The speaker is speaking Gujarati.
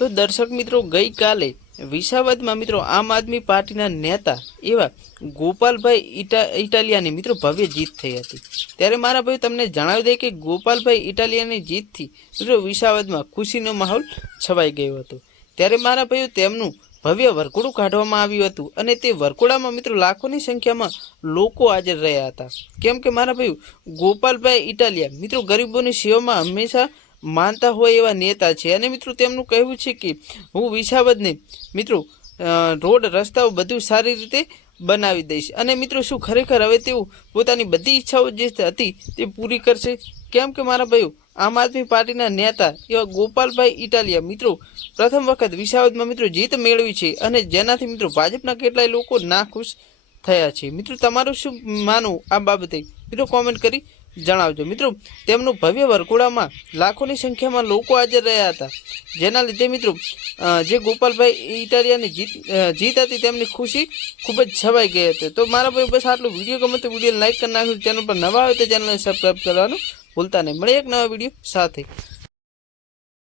તો દર્શક મિત્રો ગઈકાલે વિસાવદમાં મિત્રો આમ આદમી પાર્ટીના નેતા એવા ગોપાલભાઈ ઇટા, ઇટાલિયાની મિત્રો ભવ્ય જીત થઈ હતી. ત્યારે મારા ભાઈ તમને જણાવી દે કે ગોપાલભાઈ ઇટાલિયાની જીતથી મિત્રો વિસાવદમાં ખુશીનો માહોલ છવાઈ ગયો હતો. ત્યારે મારા ભાઈઓ તેમનું ભવ્ય વરઘોડું કાઢવામાં આવ્યું હતું અને તે વરઘોડામાં મિત્રો લાખોની સંખ્યામાં લોકો હાજર રહ્યા હતા. કેમ કે મારા ભાઈ ગોપાલભાઈ ઇટાલિયા મિત્રો ગરીબોની સેવામાં હંમેશા માનતા હોય એવા નેતા છે. અને મિત્રો, તેમનું કહેવું છે કે, હું વિસાવદને, મિત્રો રોડ, રસ્તાઓ બધું સારી રીતે બનાવી દઈશ. અને મિત્રો, શું ખરેખર હવે તેઓ પોતાની બધી ઈચ્છાઓ જે હતી તે પૂરી કરશે? કેમ કે મારા ભાઈઓ, આમ આદમી પાર્ટીના નેતા એવા ગોપાલભાઈ ઇટાલિયા, મિત્રો, પ્રથમ વખત વિસાવદમાં, મિત્રો, જીત મેળવી છે અને જેનાથી, મિત્રો, ભાજપના કેટલાય લોકો નાખુશ થયા છે. મિત્રો, તમારું શું માનવું આ બાબતે? મિત્રો કોમેન્ટ કરી જણાવજો. મિત્રો, તેમનું ભવ્ય વરઘોડામાં લાખોની સંખ્યામાં લોકો હાજર રહ્યા હતા. જેના લીધે મિત્રો જે ગોપાલભાઈ ઇટાલિયાની જીત જીત હતી તેમની ખુશી ખૂબ જ છવાઈ ગઈ હતી. તો મારા ભાઈ, બસ આટલું. વીડિયો ગમે તો વીડિયો લાઇક કરી નાખજો. ચેનલ પર નવા આવે તો ચેનલને સબસ્ક્રાઈબ કરવાનું ભૂલતા નહીં. મળે એક નવા વીડિયો સાથે.